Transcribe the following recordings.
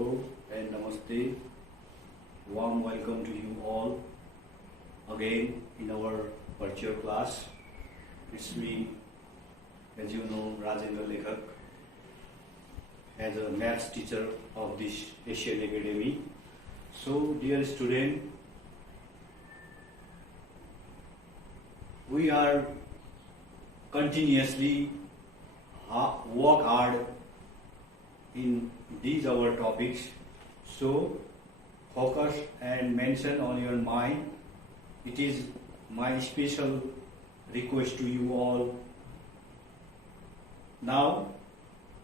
Hello and Namaste. Warm welcome to you all again in our virtual class. It's me, as you know, Rajendra Lekhak, as a maths teacher of this Asian Academy. So, dear student, we are continuously work hard in these our topics. So focus and mention on your mind. It is my special request to you all. Now,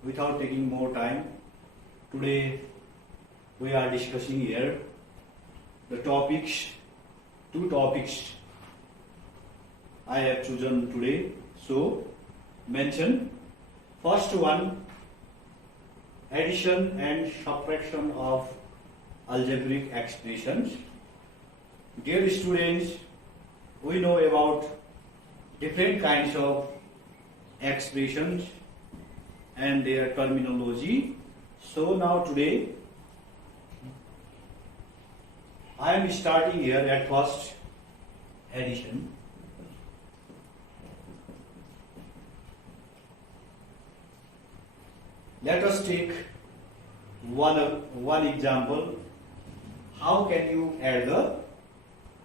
without taking more time, today we are discussing here the topics, two topics I have chosen today. So mention first one, addition and subtraction of algebraic expressions. Dear students, we know about different kinds of expressions and their terminology. So now today I am starting here at first addition. Let us take one example. How can you add the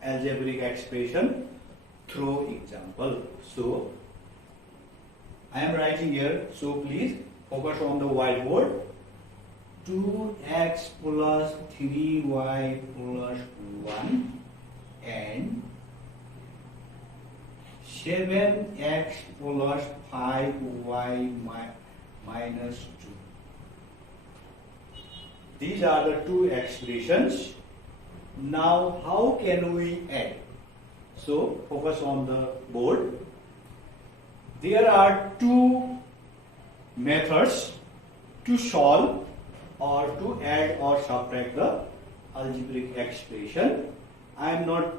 algebraic expression through example? So I am writing here, so please focus on the whiteboard. 2x plus 3y plus 1 and 7x plus 5y minus 2. These are the two expressions. Now how can we add? So focus on the board. There are two methods to solve or to add or subtract the algebraic expression. I am not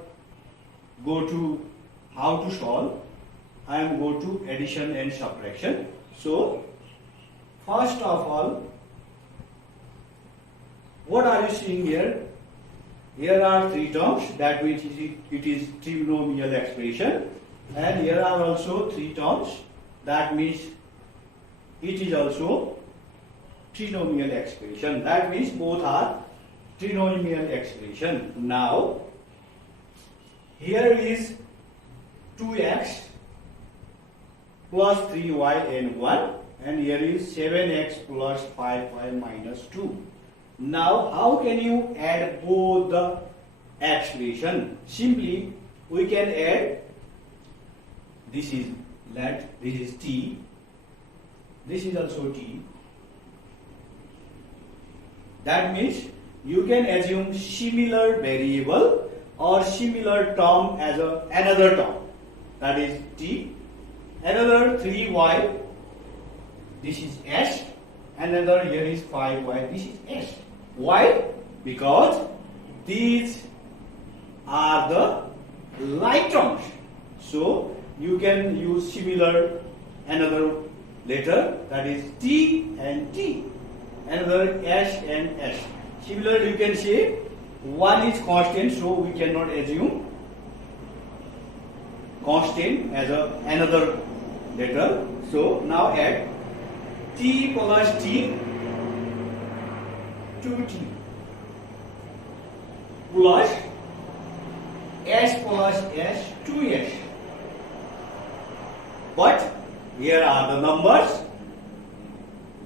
go to how to solve. I am go to addition and subtraction. So first of all, what are you seeing here? Here are three terms, that means it is trinomial expression, and here are also three terms, that means it is also trinomial expression. That means both are trinomial expression. Now here is 2x plus 3y and 1, and here is 7x plus 5y minus 2. Now, how can you add both the expression? Simply, we can add, this is let, this is t, this is also t. That means you can assume similar variable or similar term as another term, that is t. Another 3y, this is s. Another here is 5y, this is s. Why? Because these are the like terms. So you can use similar another letter, that is t and t. Another s and s. Similar, you can say one is constant, so we cannot assume constant as another letter. So now add t plus t, 2t plus s plus s, 2s. But here are the numbers.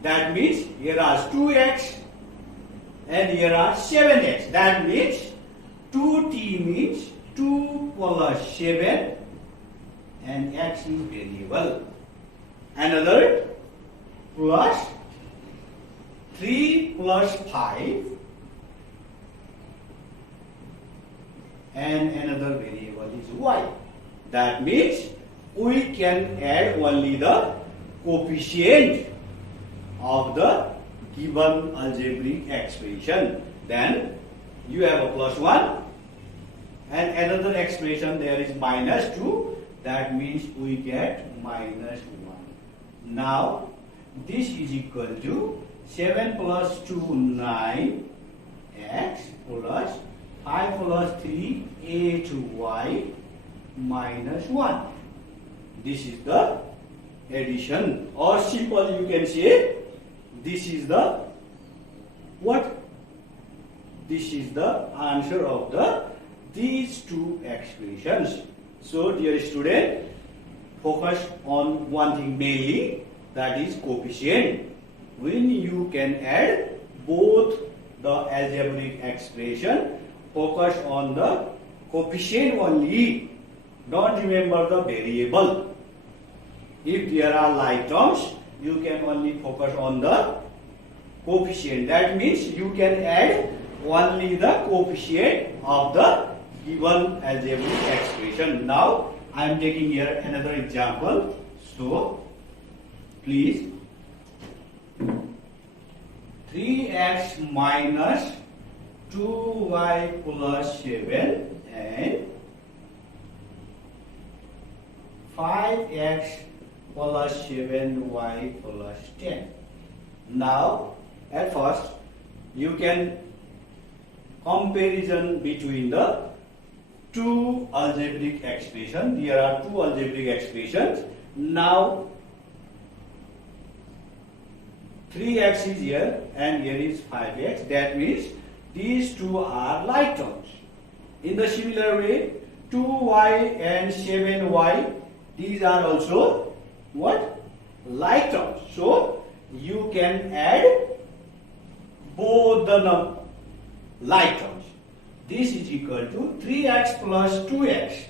That means here are 2x and here are 7x. That means 2t means 2 plus 7 and x is variable. Another plus 3 plus 5 and another variable is y. That means we can add only the coefficient of the given algebraic expression. Then you have a plus 1 and another expression there is minus 2. That means we get minus 1. Now this is equal to 7 plus 2, 9 x plus 5 plus 3, 8y minus 1. This is the addition, or simple you can say this is the what? This is the answer of these two expressions. So dear student, focus on one thing mainly, that is coefficient. When you can add both the algebraic expression, focus on the coefficient only. Don't remember the variable. If there are like terms, you can only focus on the coefficient. That means you can add only the coefficient of the given algebraic expression. Now I am taking here another example. So please, 3x minus 2y plus 7 and 5x plus 7y plus 10. Now at first you can comparison between the two algebraic expressions. There are two algebraic expressions. Now 3x is here and here is 5x. That means these two are like terms. In the similar way, 2y and 7y, these are also what? Like terms. So you can add both the like terms. This is equal to 3x plus 2x.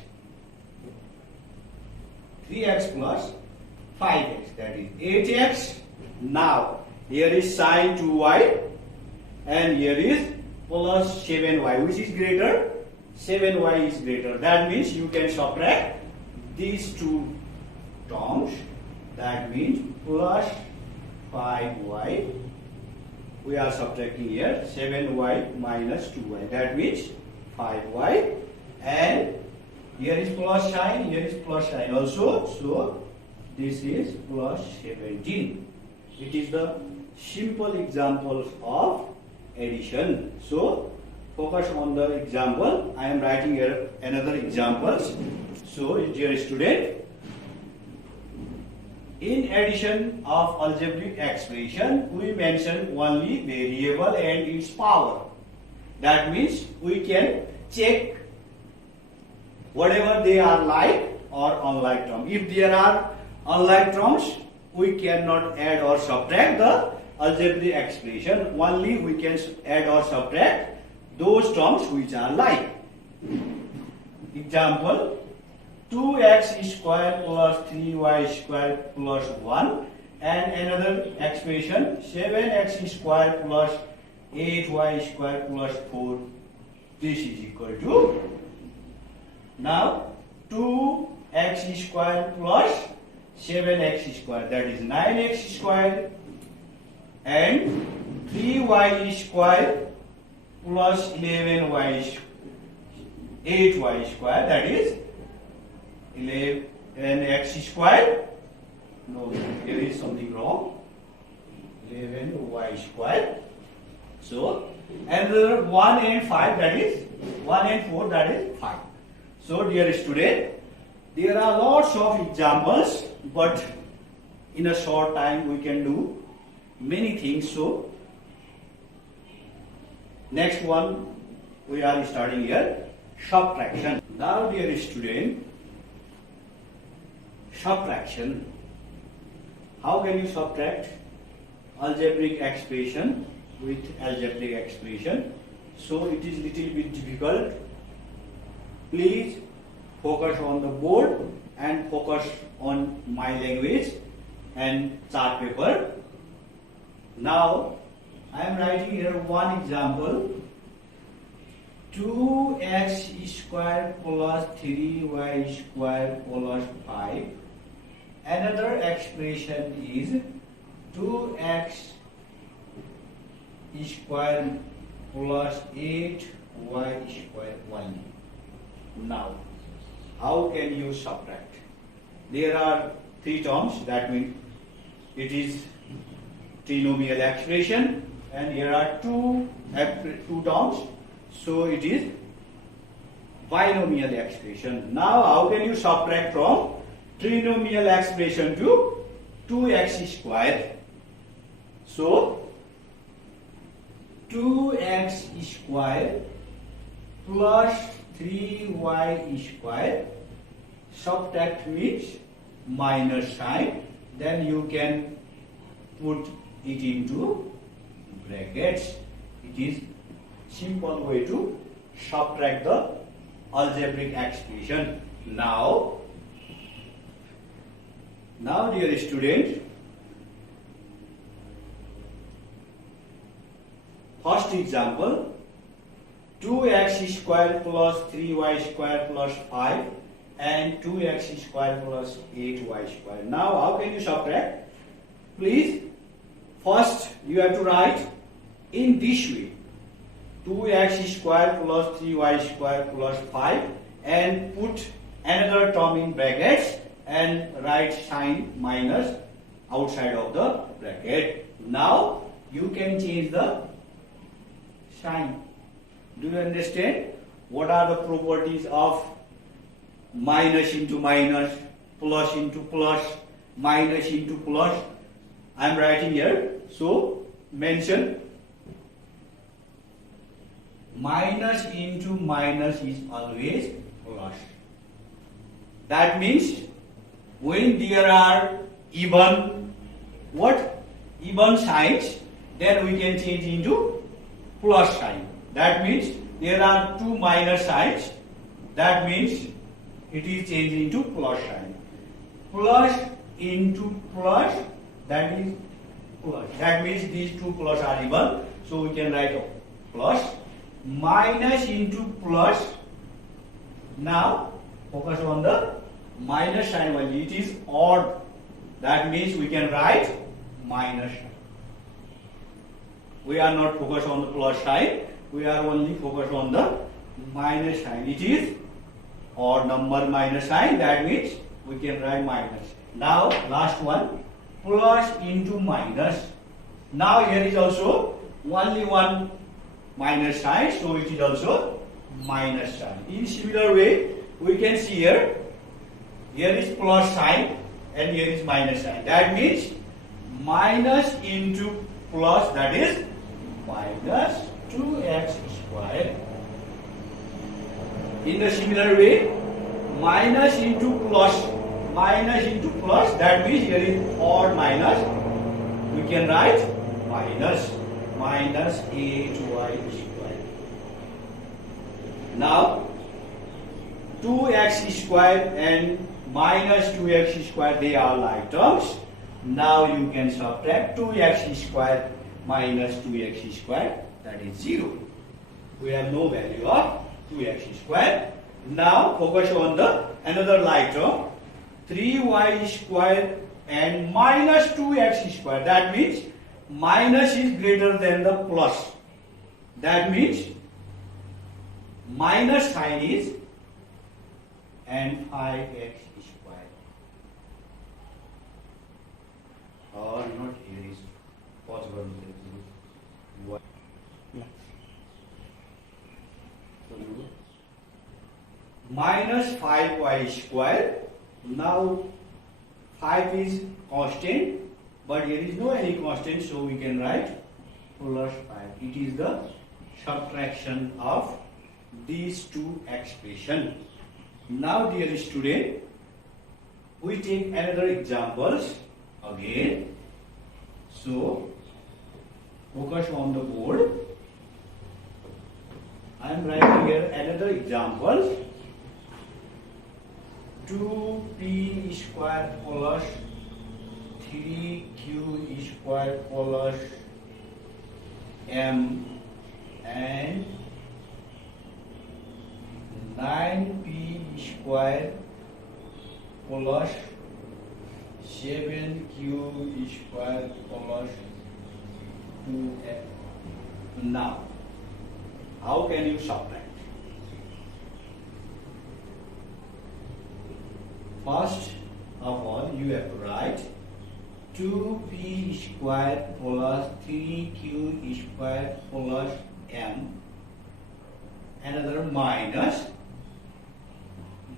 3x plus 5x, that is 8x. Now here is sine 2y and here is plus 7y. Which is greater? 7y is greater. That means you can subtract these two terms. That means plus 5y. We are subtracting here 7y minus 2y. That means 5y. And here is plus sign, here is plus sign also. So this is plus 17. It is the simple examples of addition. So focus on the example. I am writing here another examples. So dear student, in addition of algebraic expression, we mention only variable and its power. That means we can check whatever they are like or unlike terms. If there are unlike terms, we cannot add or subtract the algebraic expression. Only we can add or subtract those terms which are like. Example, 2x square plus 3y square plus 1, and another expression 7x square plus 8y square plus 4. This is equal to, now 2x square plus 7x square, that is 9x square, and 3y square plus 11y 8y square, that is 11x square. No, there is something wrong. 11y square. So another 1 and 5, that is 1 and 4, that is 5. So dear student, there are lots of examples, but in a short time we can do many things. So next one we are starting here, subtraction. Now dear student, subtraction. How can you subtract algebraic expression with algebraic expression? So it is little bit difficult. Please focus on the board and focus on my language and chart paper. Now I am writing here one example. 2x square plus 3y square plus 5. Another expression is 2x square plus 8y square 1. Now, how can you subtract? There are three terms, that means it is trinomial expression, and here are two terms, so it is binomial expression. Now how can you subtract from trinomial expression to 2x square? So 2x square plus 3y square, subtract means minus sign, then you can put it into brackets. It is simple way to subtract the algebraic expression. Now dear student, first example, 2x square plus 3y square plus 5 and 2x square plus 8y square. Now how can you subtract? Please, first you have to write in this way, 2x square plus 3y square plus 5, and put another term in brackets and write sign minus outside of the bracket. Now you can change the sign. Do you understand what are the properties of minus into minus, plus into plus, minus into plus? I am writing here, so mention minus into minus is always plus. That means when there are even signs, then we can change into plus sign. That means there are two minus signs, that means it is changed into plus sign. Plus into plus, that is plus. That means these two plus are even, so we can write plus. Minus into plus. Now focus on the minus sign only. It is odd. That means we can write minus sign. We are not focused on the plus sign. We are only focused on the minus sign. It is odd number minus sign. That means we can write minus. Now last one, plus into minus. Now here is also only one minus sign, so it is also minus sign. In similar way, we can see here is plus sign and here is minus sign. That means minus into plus, that is minus 2x square. In the similar way, minus into plus, that means here is odd minus, we can write minus 8y square. Now 2x square and minus 2x square, they are like terms. Now you can subtract 2x square minus 2x square, that is 0. We have no value of 2x square. Now focus on the another like term, 3y square and minus 2x square. That means minus is greater than the plus. That means minus sign is and 5x square. Or not, here is possible. Minus 5y square. Now 5 is constant, but here is no any constant, so we can write plus 5. It is the subtraction of these two expressions. Now dear student, we take another examples again. So focus on the board. I am writing here another example. 2p square plus 3q square plus m and 9p square plus 7q square plus 2f. Now, how can you subtract? First of all, you have to write 2p square plus 3q square plus m, another minus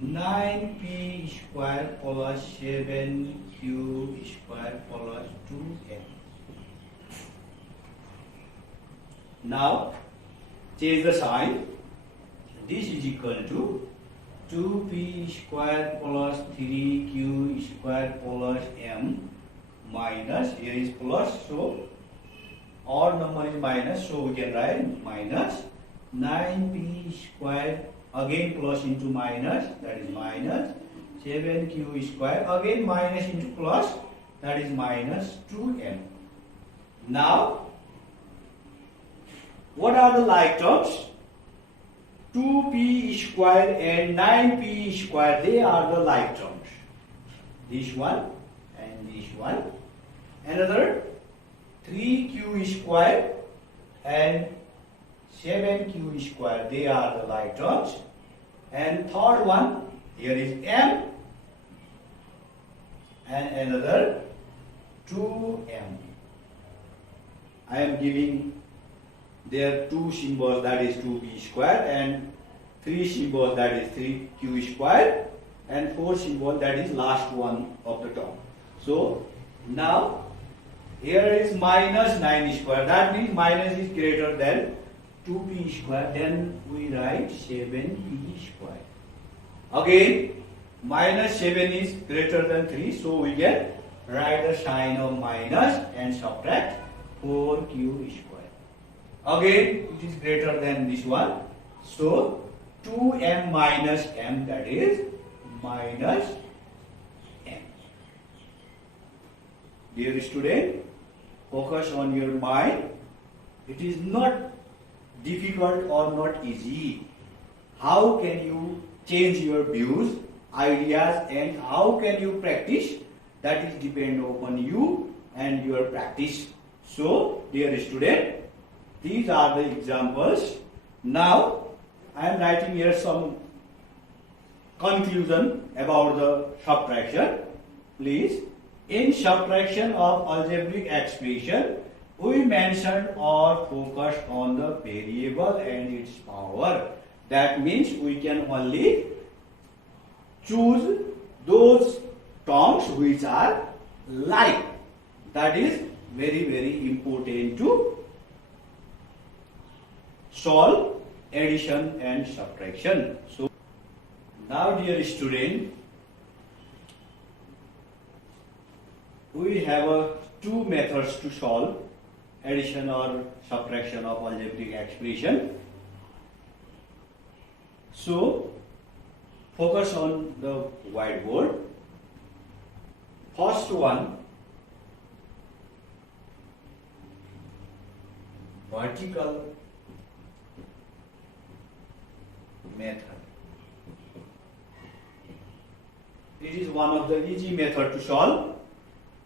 9p square plus 7q square plus 2m. Now change the sign. This is equal to 2p square plus 3q square plus m minus, here is plus, so odd number is minus, so we can write minus 9p square, again plus into minus, that is minus 7q square, again minus into plus, that is minus 2m. Now what are the like terms? 2p square and 9p square, they are the like terms. This one and this one. Another 3q square and 7q square, they are the like terms. And third one, here is m and another 2m. I am giving there two symbols, that is 2p square, and three symbols, that is 3q square, and four symbol, that is last one of the term. So now here is minus 9 square, that means minus is greater than 2p square, then we write 7p square. Again minus 7 is greater than 3, so we can write the sign of minus and subtract 4q square. Again it is greater than this one, so 2m minus m, that is minus m. Dear student, focus on your mind. It is not difficult or not easy. How can you change your views, ideas, and how can you practice? That is depend upon you and your practice. So dear student, these are the examples. Now I am writing here some conclusion about the subtraction. Please, in subtraction of algebraic expression, we mentioned or focused on the variable and its power. That means we can only choose those terms which are like. That is very, very important to solve addition and subtraction. So now dear student, we have two methods to solve addition or subtraction of algebraic expression. So focus on the whiteboard. First one, vertical method. It is one of the easy method to solve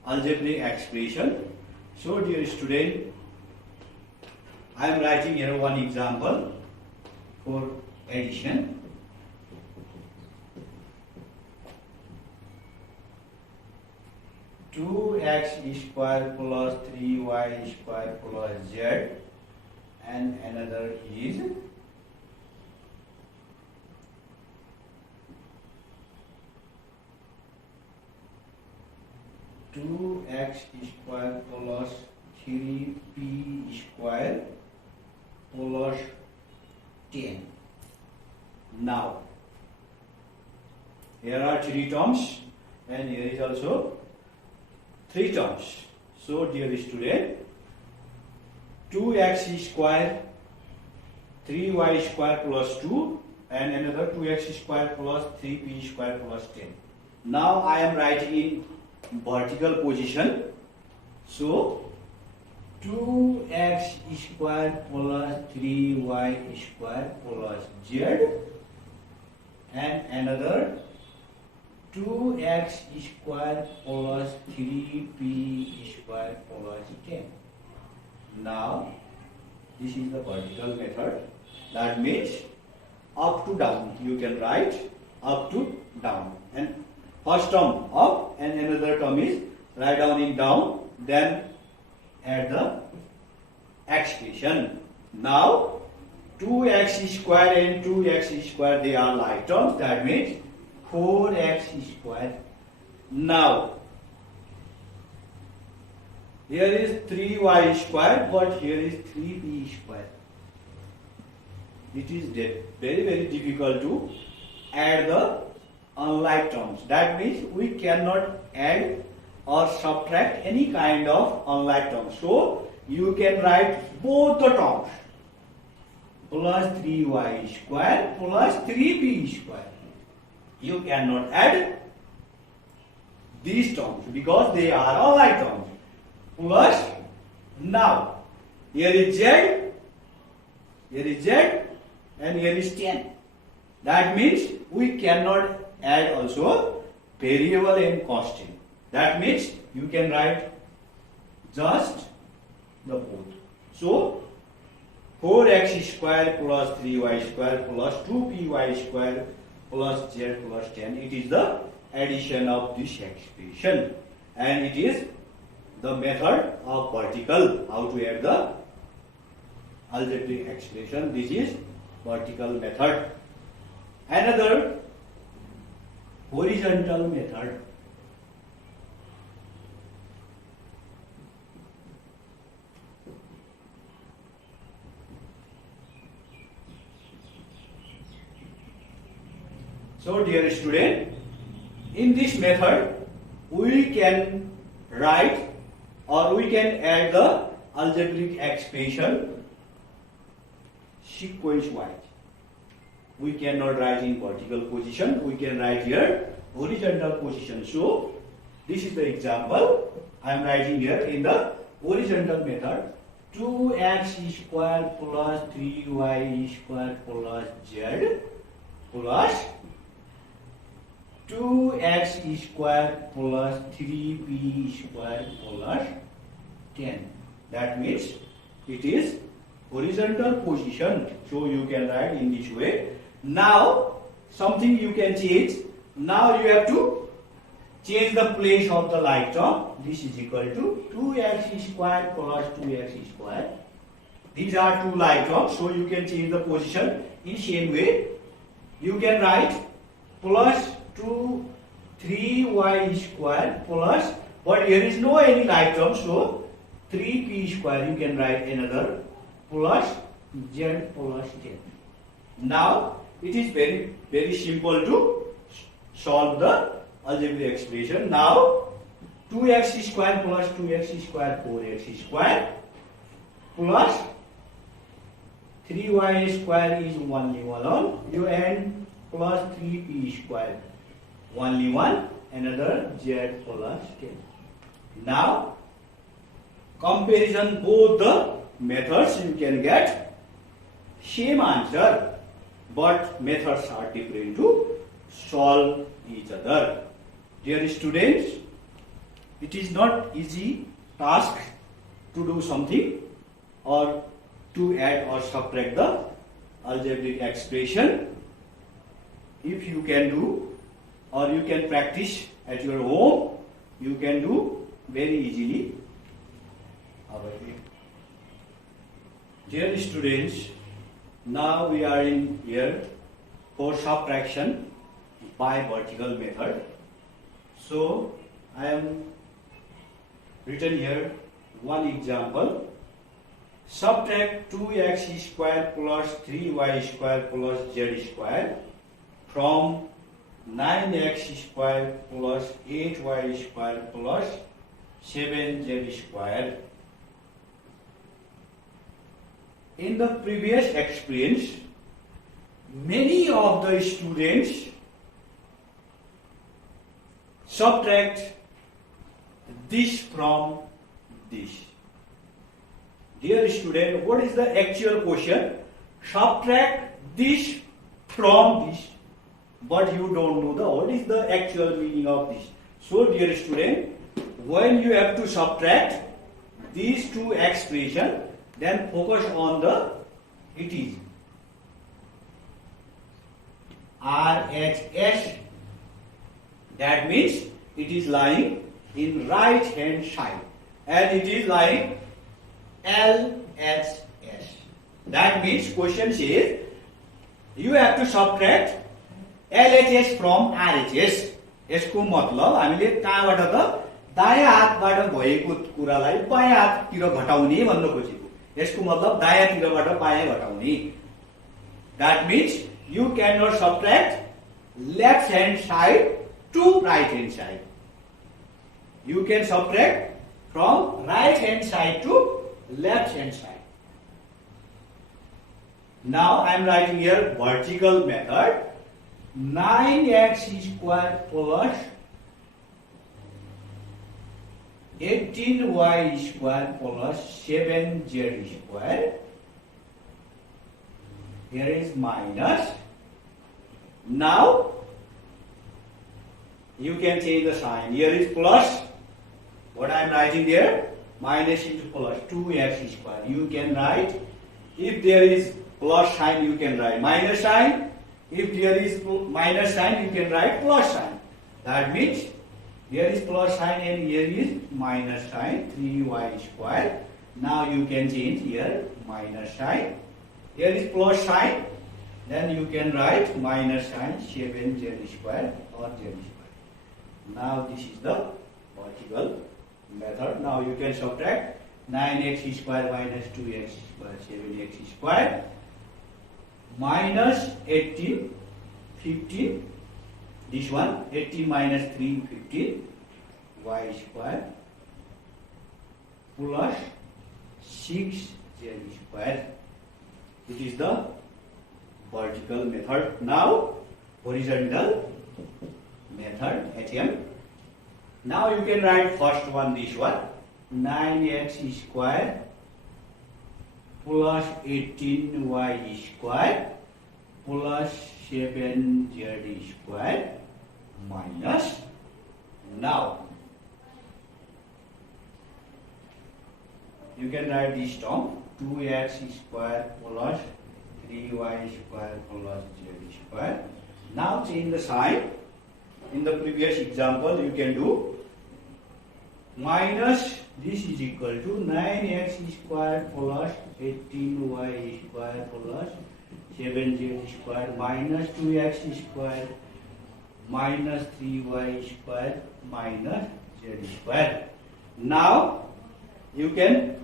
algebraic expression. So dear student, I am writing here one example for addition. Two x square plus 3y square plus z, and another is 2x square plus 3p square plus 10. Now here are three terms and here is also three terms. So dear student, 2x square 3y square plus 2 and another 2x square plus 3p square plus 10. Now I am writing in vertical position. So 2x square plus 3y square plus z and another 2x square plus 3p square plus 10. Now this is the vertical method. That means up to down. You can write up to down. And first term up and another term is write down in down, then add the expression. Now 2x square and 2x square, they are like terms, that means 4x square. Now here is 3y square, but here is 3b square. It is very difficult to add the unlike terms. That means we cannot add or subtract any kind of unlike terms. So you can write both the terms, plus 3y square plus 3b square. You cannot add these terms because they are unlike terms. Plus, now here is z, and here is 10. That means we cannot add also variable and constant. That means you can write just the both. So 4x square plus 3y square plus 2py square plus z plus 10. It is the addition of this expression, and it is the method of vertical, how to add the algebraic expression. This is vertical method. Another horizontal method. So dear student, in this method we can write or we can add the algebraic expression sequence wise. We cannot write in vertical position, we can write here horizontal position. So this is the example I am writing here in the horizontal method. 2x square plus 3y square plus z plus 2x square plus 3b square plus 10. That means it is horizontal position. So you can write in this way. Now something you can change. Now you have to change the place of the like term. This is equal to 2x square plus 2x square. These are two like terms. So you can change the position in same way. You can write plus 3y square plus, but here is no any like term, so 3p square you can write another plus z plus 10. Now it is very simple to solve the algebraic expression. Now 2x square plus 2x square 4x square plus 3y square is only one, you add plus 3p square only one, another z plus 10. Now comparison both the methods, you can get same answer, but methods are different to solve each other. Dear students, it is not easy task to do something or to add or subtract the algebraic expression. If you can do or you can practice at your home, you can do very easily. Dear students, now we are in here for subtraction by vertical method. So I am written here one example. Subtract 2x square plus 3y square plus z square from 9x square plus 8y square plus 7z square. In the previous experience, many of the students subtract this from this. Dear student, what is the actual question? Subtract this from this. But you don't know what is the actual meaning of this. So dear student, when you have to subtract these two expressions, then focus on the it is RHS. That means it is lying in right hand side, and it is like LHS. That means question says you have to subtract LHS from RHS. यसको मतलब हामीले कहाँबाट त दायाँ हातबाट भएको कुरालाई बायाँ हाततिर घटाउने भन्न खोजेको. यसको मतलब दायाँतिरबाट बायाँ घटाउने. That means you cannot subtract left hand side to right hand side. You can subtract from right hand side to left hand side. Now I am writing here vertical method. 9x square plus 18y square plus 7z square. Here is minus. Now you can change the sign. Here is plus. What I am writing there? Minus into plus 2x square. You can write, if there is plus sign, you can write minus sign. If there is minus sign, you can write plus sign. That means here is plus sign and here is minus sign, 3y square. Now you can change here minus sign. Here is plus sign. Then you can write minus sign 7z square or z square. Now this is the vertical method. Now you can subtract 9x square minus 2x square, 7x square, minus 18, 15, this one, 18 minus 3, 15, y square, plus 6z square. It is the vertical method. Now horizontal method, HM. Now you can write first one, this one, 9x square plus 18y square plus 7z square minus. Now you can write this term, 2x square plus 3y square plus z square. Now change the sign. In the previous example, you can do minus, this is equal to 9x square plus 18y square plus 7z square minus 2x square minus 3y square minus z square. Now you can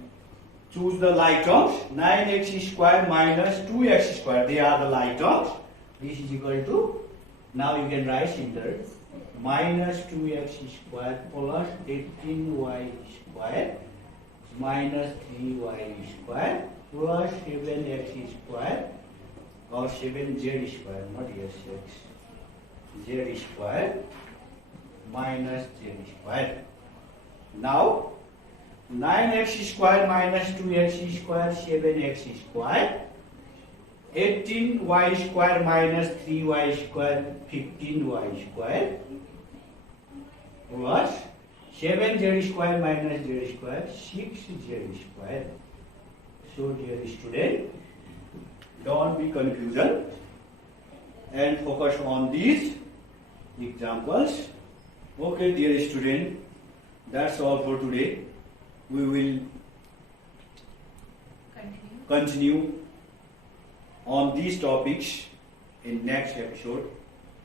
choose the like terms. 9x square minus 2x square, they are the like terms. This is equal to, now you can write here minus 2x square plus 18y square minus 3y square plus 7x square or 7z square, not yes, z square minus z square. Now 9x square minus 2x square, 7x square, 18y square minus 3y square, 15y square, plus 7z square minus z square, 6z square. So dear student, don't be confusion and focus on these examples. Okay dear student, that's all for today. We will continue on these topics in next episode.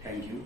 Thank you.